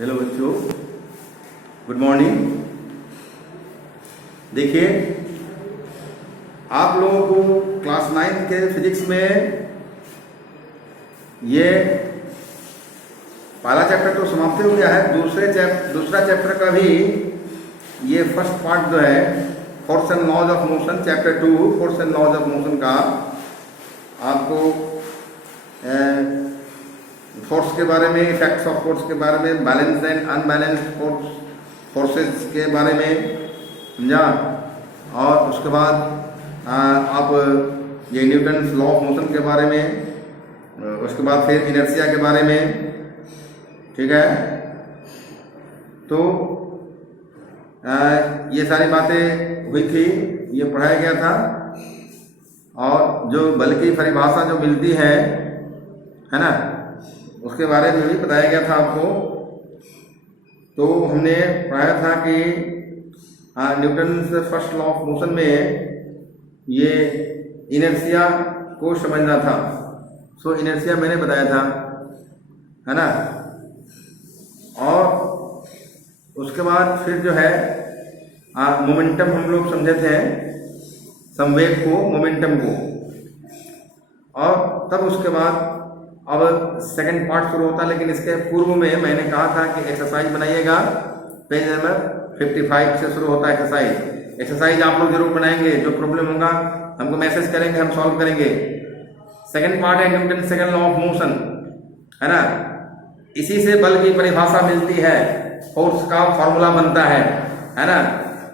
Hello बच्चों, good morning. देखिए, आप लोगों को क्लास 9 के फिजिक्स में ये पहला चैप्टर तो समाप्त हो गया है। दूसरा चैप्टर का भी ये फर्स्ट पार्ट जो है force and laws of motion, chapter 2 force and laws of motion का आपको फोर्स के बारे में, इफेक्ट्स ऑफ फोर्स के बारे में, बैलेंस्ड एंड अनबैलेंस्ड फोर्सेस के बारे में समझा। और उसके बाद आप ये न्यूटन्स लॉ ऑफ मोशन के बारे में, उसके बाद फिर इनर्शिया के बारे में, ठीक है। तो ये सारी बातें हुई थी, ये पढ़ाया गया था। और जो बल की परिभाषा जो मिलती है ना, उसके बारे में भी बताया गया था आपको। तो हमने पढ़ाया था कि Newton's first law of motion में ये इनर्शिया को समझना था। सो इनर्शिया मैंने बताया था, है ना। और उसके बाद फिर जो है मोमेंटम हम लोग समझे थे, संवेग को, मोमेंटम को। और तब उसके बाद अब सेकंड पार्ट शुरू होता है। लेकिन इसके पूर्व में मैंने कहा था कि एक्सरसाइज बनाइएगा। पेज नंबर 55 से शुरू होता है एक्सरसाइज आप लोग जरूर बनाएंगे। जो प्रॉब्लम होगा हमको मैसेज करेंगे, हम सॉल्व करेंगे। सेकंड पार्ट है Newton second law of motion, है ना। इसी से बल की परिभाषा मिलती है, फोर्स का फॉर्मूला बनता है ना,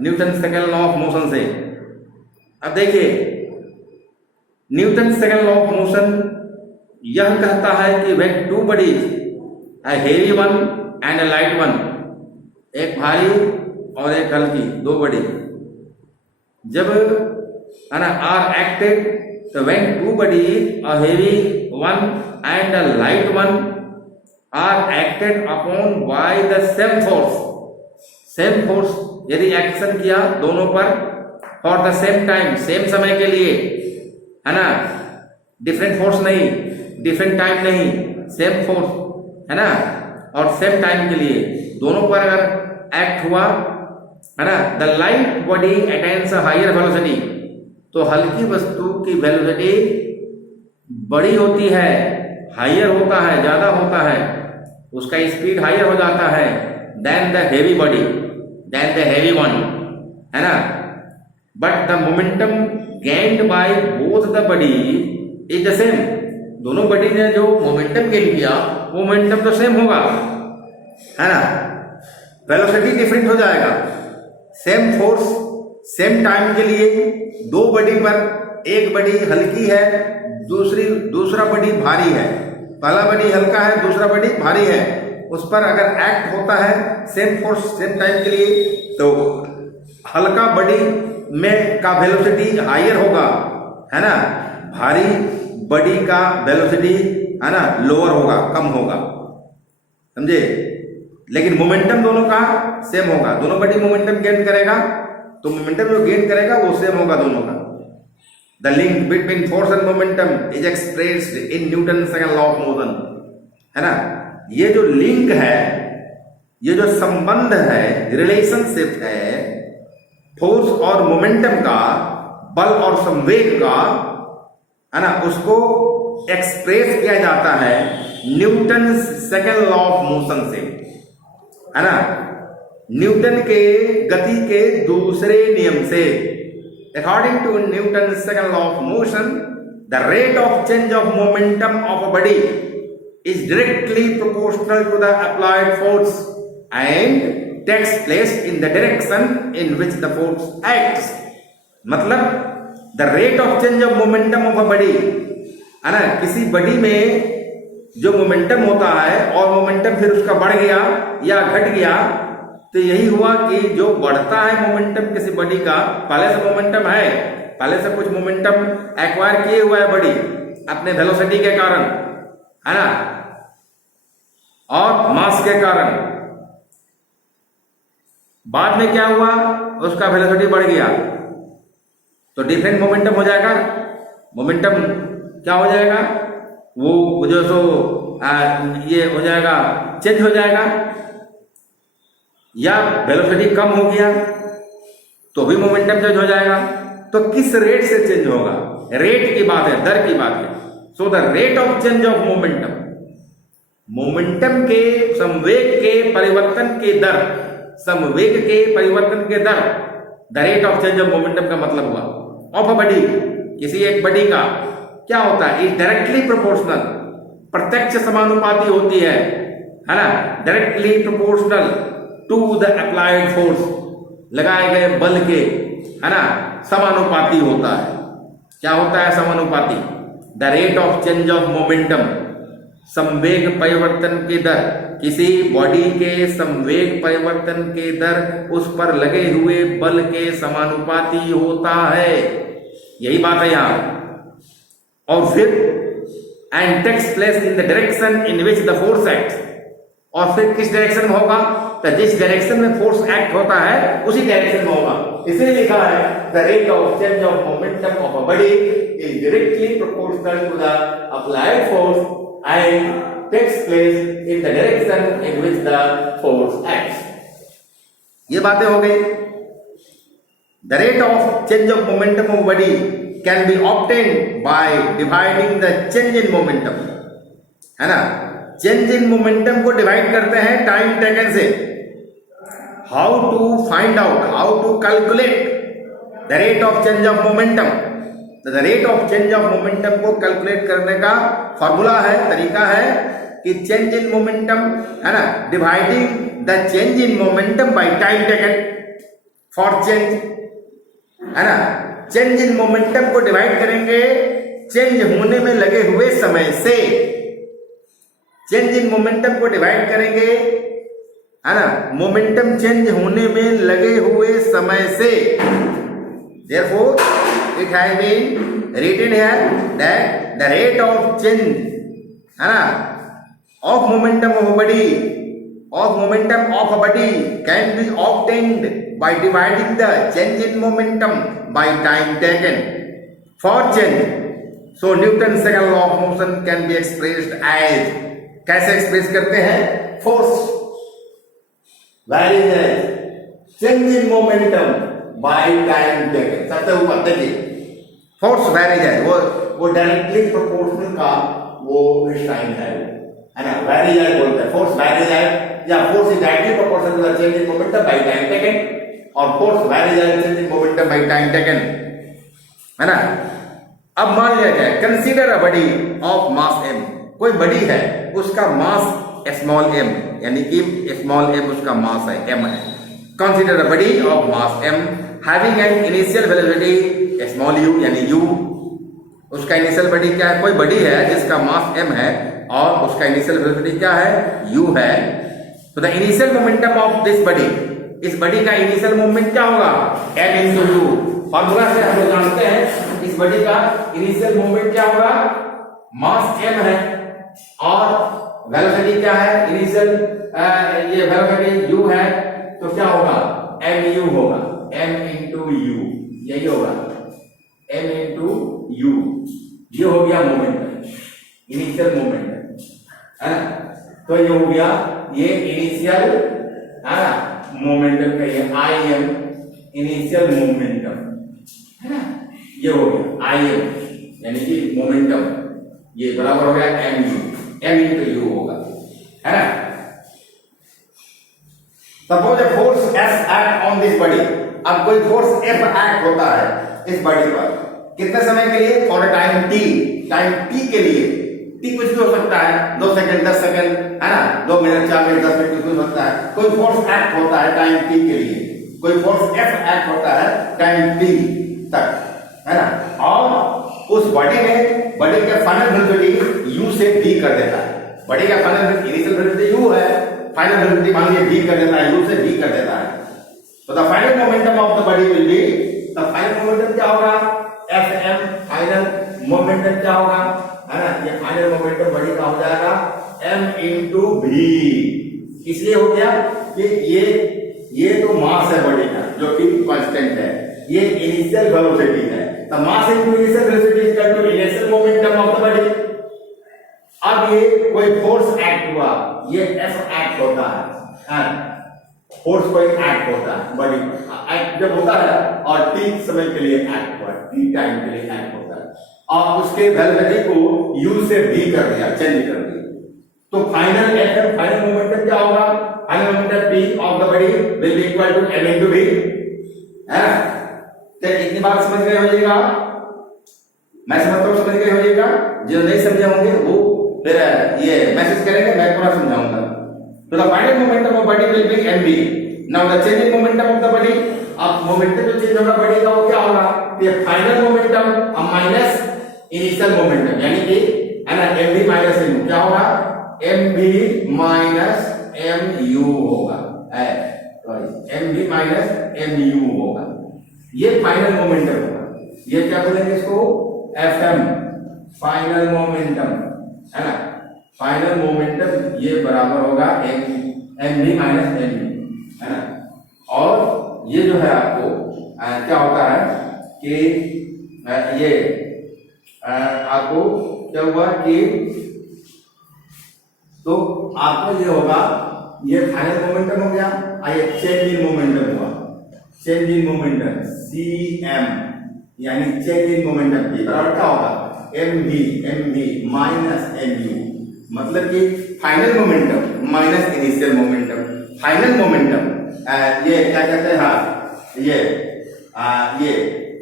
Newton second law of motion से। अब देखिए, Newton second law of motion यह कहता है कि when two bodies, a heavy one and a light one, एक भारी और एक हल्की, दो बड़ी, जब है ना आर एक्टेड, तो when two bodies, a heavy one and a light one are acted upon by the same force, यदि एक्शन किया दोनों पर for the same time, same समय के लिए, है ना, डिफरेंट फोर्स नहीं, डिफरेंट टाइम नहीं, सेम फोर्स, है ना, और सेम टाइम के लिए दोनों पर अगर एक्ट हुआ, है ना, the light body attains a higher velocity, तो हल्की वस्तु की वेलोसिटी बड़ी होती है, हायर होता है, ज्यादा होता है, उसका स्पीड हायर हो जाता है then the heavy body, then the heavy one, है ना। But the momentum gained by both the body is the same. दोनों बॉडी ने जो मोमेंटम गेन किया, वो मोमेंटम तो सेम होगा, है ना। वेलोसिटी डिफरेंट हो जाएगा। सेम फोर्स सेम टाइम के लिए दो बॉडी पर, एक बॉडी हल्की है, दूसरा बॉडी भारी है। पहला बॉडी हल्का है, दूसरा बॉडी भारी है। उस पर अगर एक्ट होता है सेम फोर्स सेम टाइम के लिए, तो हल्का बॉडी में का वेलोसिटी हायर होगा, है ना। भारी बॉडी का वेलोसिटी, है ना, लोअर होगा, कम होगा, समझे। लेकिन मोमेंटम दोनों का सेम होगा। दोनों बॉडी मोमेंटम गेन करेगा, तो मोमेंटम जो गेन करेगा वो सेम होगा दोनों का। The link between force and momentum is expressed in newton second law of motion, है ना। ये जो लिंक है, ये जो संबंध है, रिलेशनशिप है फोर्स और मोमेंटम का, बल और संवेग का, है ना, उसको एक्सप्रेस किया जाता है Newton second law of motion से, है ना। न्यूटन के गति के दूसरे नियम से, according to Newton second law of motion, the rate of change of momentum of a body is directly proportional to the applied force and takes place in the direction in which the force acts. मतलब the rate of change of momentum of a body, है ना, किसी body में जो momentum होता है और momentum फिर उसका बढ़ गया या घट गया, तो यही हुआ कि जो बढ़ता है मोमेंटम किसी बॉडी का, पहले से मोमेंटम है, पहले से कुछ मोमेंटम एक्वायर किए हुआ है बॉडी अपने वेलोसिटी के कारण, है ना, और मास के कारण। बाद में क्या हुआ, उसका वेलोसिटी बढ़ गया, तो डिफरेंट मोमेंटम हो जाएगा। मोमेंटम क्या हो जाएगा, वो जो सो ये हो जाएगा, चेंज हो जाएगा, या वेलोसिटी कम हो गया तो भी मोमेंटम चेंज हो जाएगा। तो किस रेट से चेंज होगा, रेट की बात है, दर की बात है। So the rate of change of momentum, momentum के संवेग के परिवर्तन के दर, संवेग के परिवर्तन के दर, the rate of change of momentum का मतलब हुआ ऑफ अ बॉडी, किसी एक बॉडी का क्या होता है, इज डायरेक्टली प्रोपोर्शनल, प्रत्यक्ष समानुपाती होती है ना, directly proportional to the applied force, लगाए गए बल के, है ना, समानुपाती होता है। क्या होता है समानुपाती? The rate of change of momentum, संवेग परिवर्तन की दर, किसी बॉडी के संवेग परिवर्तन के दर उस पर लगे हुए बल के समानुपाती होता है। यही बात है यहां। और फिर and takes place in the direction in which the force act, और फिर किस डायरेक्शन में होगा, तो जिस डायरेक्शन में फोर्स एक्ट होता है उसी डायरेक्शन में होगा। इसलिए लिखा है the rate of change of momentum of a body is directly proportional to the applied force and takes place in the direction in which the force acts. ये बातें हो गई। The rate of change of momentum of body can be obtained by dividing the change in momentum, है ना। Change in momentum को divide करते हैं time taken से। How to find out, how to calculate the rate of change of momentum. तो the rate of change of momentum को calculate करने का फॉर्मूला है, तरीका है कि चेंज इन मोमेंटम, है ना, dividing the change in momentum by time taken for change, है ना। चेंज इन मोमेंटम को डिवाइड करेंगे चेंज होने में लगे हुए समय से, चेंज इन मोमेंटम को डिवाइड करेंगे, है ना, मोमेंटम चेंज होने में लगे हुए समय से। Therefore, it has been written here that the rate of change, है ना, of momentum of a body, of momentum of a body can be obtained by dividing the change in momentum by time taken for change. So Newton's second law of motion can be expressed as, कैसे express करते हैं, force varies as change in momentum bye time taken. सबसे ऊपर देखिए force varies है, वो directly proportional का वो टाइम है ना, वेरीज है बोलते हैं, फोर्स वेरीज है, या force is directly proportional to the change in momentum by time taken, और फोर्स वेरीज है change in momentum by time taken, है ना। अब मान लिया जाए, consider a body of mass m, कोई बॉडी है उसका मास स्मॉल m, यानी कि स्मॉल m उसका मास है, m है। Consider a body of mass m having an initial velocity small u, यानी u, उसका इनिशियल बॉडी क्या है, कोई बॉडी है जिसका मास m है और उसका इनिशियल वेलोसिटी क्या है, u है। तो the initial momentum of this body, इस बॉडी का इनिशियल मूवमेंट क्या होगा, m into u। फॉर्मूला से हम लोग जानते हैं इस बॉडी का इनिशियल मूवमेंट क्या होगा, मास m है और वेलोसिटी क्या है, इनिशियल ये वेलोसिटी u है, तो क्या होगा, mu होगा, m into u, यही होगा m into u। ये हो गया मोमेंटम, इनिशियल मोमेंटम, है ना। तो ये हो गया, ये इनिशियल, है ना, मोमेंटम का ये im, इनिशियल मोमेंटम, है ना, ये हो गया im, यानी कि मोमेंटम, ये बराबर हो गया mu, m into u होगा, है ना। Suppose a force F act on this body, अब कोई फोर्स F एक्ट होता है इस बॉडी पर, कितने समय के लिए, for time t, time t के लिए, t कुछ भी हो सकता है, 2 सेकंड 10 सेकंड, है ना, 2 मिनट 4 मिनट 10 मिनट कुछ भी हो सकता है। कोई फोर्स एक्ट होता है टाइम t के लिए, कोई फोर्स F एक्ट होता है टाइम t तक, है ना, और उस बॉडी में, बॉडी का फाइनल वेलोसिटी u से v कर देता है। बॉडी का फाइनल इनिशियल वेलोसिटी u है, फाइनल वेलोसिटी मान लीजिए v कर देता है, u से v कर देता है। तो the final momentum of the body will B, the final momentum क्या होगा, Fm, फाइनल मोमेंटम क्या होगा, है ना, ये फाइनल मोमेंटम बॉडी का हो जाएगा m into v। इसलिए हो गया कि ये तो मास है बॉडी का जो कि कांस्टेंट है, ये इनिशियल वेलोसिटी है, तो mass into initial velocity is equal to initial momentum of the body. अब ये कोई फोर्स एक्ट हुआ, ये F एक्ट होता है, फोर्स कोई एक्ट होता है बॉडी पर, एक्ट जब होता है और टी समय के लिए एक्ट हुआ, टी टाइम के लिए एक्ट होता है, और उसके वेलोसिटी को u से v कर दिया, चेंज कर दिया, तो फाइनल एफ फाइनल मोमेंटम क्या होगा? Final momentum p of the body will be equal to m into v, है ना? तो इतनी बात समझ गए होइएगा, मैं समझता हूं समझ गए होइएगा, जो नहीं समझे होंगे वो फिर ये मैसेज करेंगे, मैं पूरा समझाऊंगा। तो the final momentum of body will B mv, now the change in momentum of the body, अब मोमेंटम जो चेंज होगा बॉडी का वो क्या होगा? ये final momentum minus initial momentum, यानी कि है ना mv माइनस mu, क्या होगा? mv माइनस mu होगा, है सॉरी mv माइनस mu होगा, ये फाइनल मोमेंटम होगा। ये क्या बोलेंगे इसको? fm, फाइनल मोमेंटम, है ना? फाइनल मोमेंटम ये बराबर होगा mv माइनस mu, है ना? और ये जो है आपको क्या होता है कि ये आपको क्या हुआ कि तो आपको ये होगा, ये फाइनल मोमेंटम हो गया, ये चेंज इन मोमेंटम हुआ, चेंज इन मोमेंटम cm, यानी चेंज इन मोमेंटम की बराबर क्या होगा? mv माइनस mu, मतलब कि final momentum minus initial momentum, final momentum ये क्या कहते हैं? हाँ ये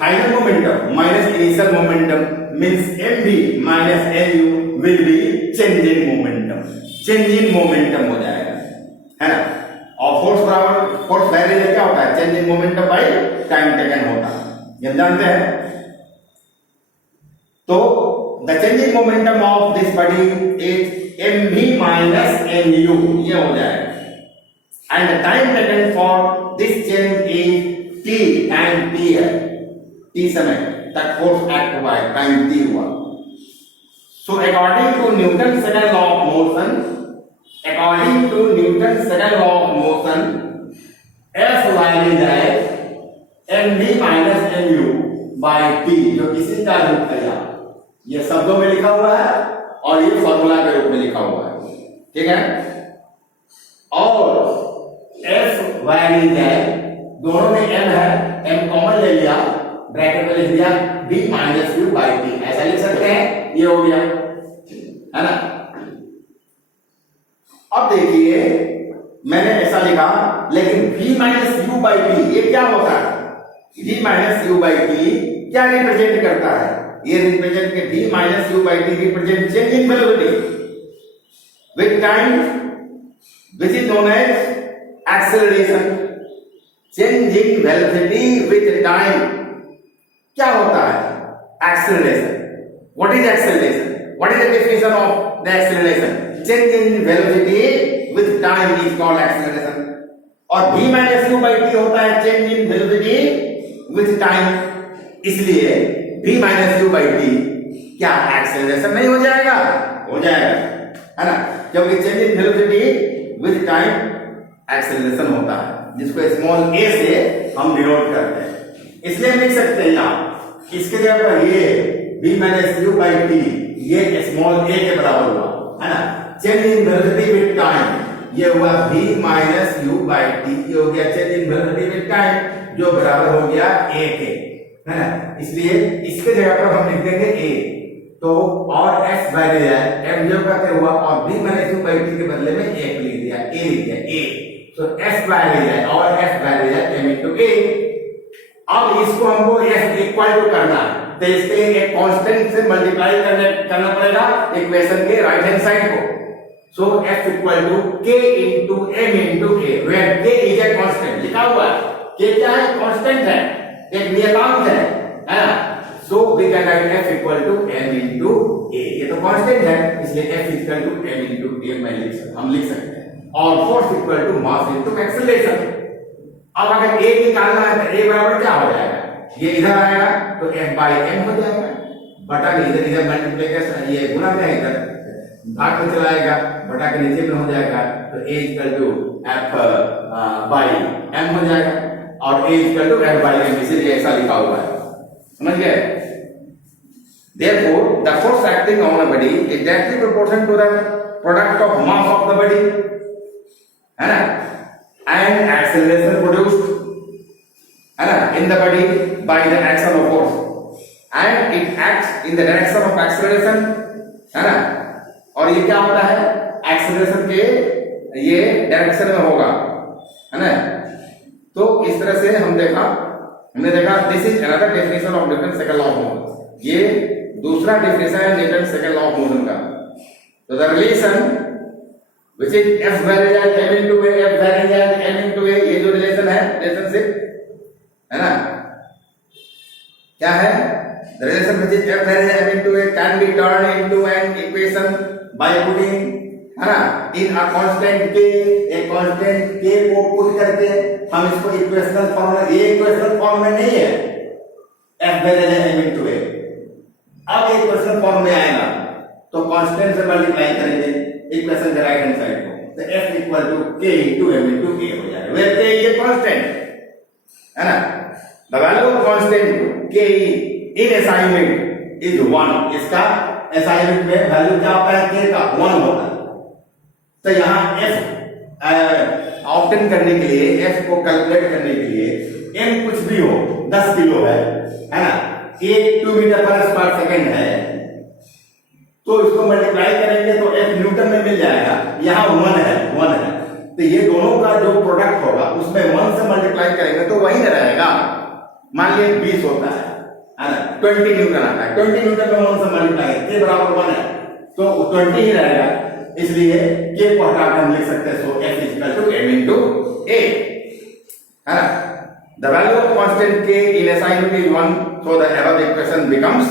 final momentum minus initial momentum means mv minus mu will be change in momentum, change in momentum हो जाएगा, है ना? और फोर्स बराबर फोर्स वेरिएबल क्या होता है? Change in momentum by time taken होता है, ये जानते हैं। तो the change in momentum of this body is mv minus mu, ये हो जाएगा, and the time taken for this change is t, time t है, t समय तक फोर्स एक्ट हुआ है, टाइम t हुआ। So according to Newton second law of motion, according to Newton second law of motion, F value है mv minus mu by t, जो किसी का रूप है, ये शब्दों में लिखा हुआ है और ये फॉर्मूला के रूप में लिखा हुआ है, ठीक है? और F वैल्यू है, दोनों में m है, m कॉमन ले लिया, ब्रैकेट में लिख दिया v minus u by t, ऐसा लिख सकते हैं, ये हो गया, है ना? अब देखिए मैंने ऐसा लिखा, लेकिन v minus u by t ये क्या होता है? v minus u by t क्या रिप्रेजेंट करता है? ये रिप्रेजेंट के v minus u by t represent change in velocity with time, which is known as acceleration, change in velocity with time, क्या होता है? acceleration. What is acceleration? What is the definition of the acceleration? Change in velocity with time is called acceleration. और v minus u by t होता है change in velocity with time, इसलिए v minus u by t क्या acceleration नहीं हो जाएगा? हो जाएगा, है ना? क्योंकि change in velocity with time acceleration होता है, जिसको स्मॉल a से हम डिनोट करते हैं, इसलिए हम लिख सकते हैं यहाँ इसके जगह पर ये v minus u by t ये स्मॉल a के बराबर हुआ, है ना? Change in velocity with time ये हुआ v minus u by t, ये हो गया change in velocity with time, जो बराबर हो गया a के, है ना? इसलिए इसके जगह पर हम लिख देंगे a, तो और s वैल्यू है m जो कहते हुआ, और v minus u by t के बदले में a लिख दिया, a लिख दिया a, तो s वैल्यू है और f वैल्यू है m into a। अब इसको हमको f इक्वल टू करना है, तो इसके लिए एक कांस्टेंट से मल्टीप्लाई करना पड़ेगा इक्वेशन के राइट हैंड साइड को। So f equal to k into m into a, where k is a constant लिखा हुआ है, k क्या है? कांस्टेंट है, एक नियतांक है ना? So we can write f equal to m into a, ये तो कांस्टेंट है, इसलिए f equal to m into a हम लिख सकते हैं, और force equal to mass into acceleration. अब अगर a निकालना है तो a बराबर क्या हो जाएगा? ये इधर आएगा तो f by m हो जाएगा, बटा के इधर मल्टीप्लिकेशन ये गुना में इधर भाग में चला आएगा, बटा के नीचे में हो जाएगा, तो a equal to f by m हो जाएगा, और a equal to f by m, इसीलिए ऐसा लिखा हुआ है, समझ गए? Therefore, the force acting on a body is directly proportional to the product of mass of the body, है ना? and acceleration produced, है ना, in the body by the action of force, and it acts in the direction of acceleration, है ना, और ये क्या होता है, एक्सेलरेशन के ये डायरेक्शन में होगा, है ना। तो इस तरह से हमने देखा this is another definition of Newton second law of motion. ये दूसरा डेफिनेशन है Newton second law of motion का। तो the relation which is F varies as m into a, F varies as m into a, ये जो relation है, relationship है ना, क्या है, the relation which is F varies as m into a can be turned into an equation by putting, है ना, इन a constant के, एक कांस्टेंट के को पुट करके हम इसको इक्वेशनल फॉर्म में, ये इक्वेशनल फॉर्म में नहीं है F varies as m into a, अब इक्वेशनल फॉर्म में आएगा तो कांस्टेंट से मल्टीप्लाई करेंगे इक्वेशन के राइट हैंड साइड को, तो F equal to K into m into a हो जाएगा, वेयर K ये कांस्टेंट है ना, the value of constant K in assignment is 1, इसका असाइनमेंट में वैल्यू क्या होता है, K का 1 होता है। तो यहाँ F ऑप्टेन करने के लिए, F को कैलकुलेट करने के लिए m कुछ भी हो, 10 किलो है ना, 2 मीटर पर स्क्वायर सेकंड है, तो इसको मल्टीप्लाई करेंगे तो F न्यूटन में मिल जाएगा, यहाँ 1 है, तो ये दोनों का जो प्रोडक्ट होगा उसमें 1 से मल्टीप्लाई करेंगे तो वही ना रहेगा। मान लिया 20 होता है ना, 20 न्यूटन आता है, 20 न्यूटन में 1 से मल्टीप्लाई K बराबर 1 है तो 20 ही रहेगा, इसलिए K को हटाकर हम लिख सकते हैं, so F equal to m into a, है ना। The value of constant K in assignment is 1, so the above equation becomes,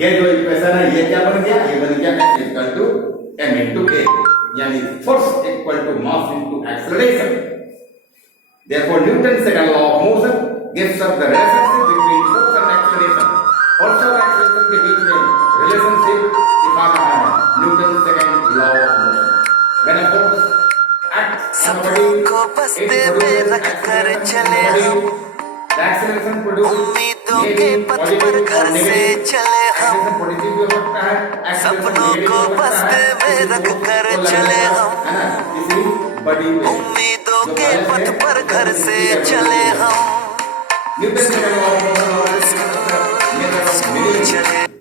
ये जो इक्वेशन है ये क्या बन गया, ये बन गया F equal to m into a, यानी force equal to mass into acceleration. Therefore Newton's second law of motion gives us the relationship between force and acceleration। Force और एक्सेलरेशन के बीच में रिलेशनशिप दिखा रहा है Newton's second law of motion। When a force acts on a body, it produces acceleration, the acceleration produced maybe positive or negative, acceleration positive भी हो सकता है, acceleration negative हो सकता है, है ना, किसी बड़ी उम्मीदों के पथ पर घर से चले हम, न्यूटन के law of motion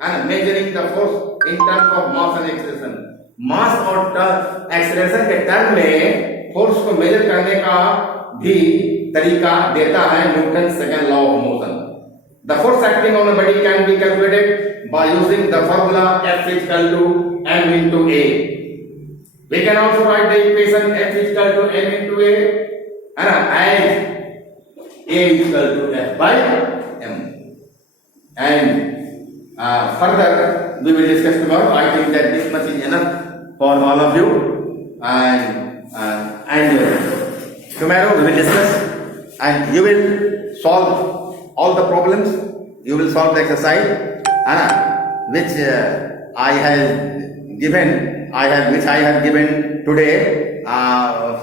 and measuring the force in terms of mass and acceleration, मास और एक्सेलरेशन के टर्म में फोर्स को मेजर करने का भी तरीका देता है Newton second law of motion. The force acting on a body can be calculated by using the formula F equal to m into a। We can also write the equation F equal to m into a, है ना, as a equal to F by m, and further we will discuss tomorrow। I think that this much is enough for all of you, and tomorrow we will discuss and you will solve all the problems, you will solve the exercise, है ना, which I have given today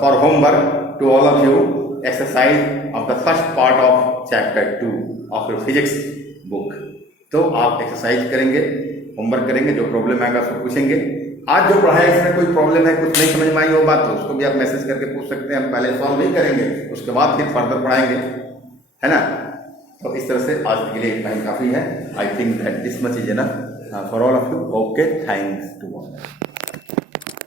for homework to all of you, exercise of the first part of chapter 2 of your physics book। तो आप exercise करेंगे, homework करेंगे, जो problem आएगा उसको पूछेंगे। आज जो पढ़ाया इसमें कोई प्रॉब्लम है, कुछ नहीं समझ में आई हो बात, तो उसको भी आप मैसेज करके पूछ सकते हैं, हम पहले सॉल्व नहीं करेंगे, उसके बाद फिर फर्दर पढ़ाएंगे, है ना। तो इस तरह से आज के लिए इतना ही काफ़ी है। I think that this much is enough for all of you. Okay, thanks to all.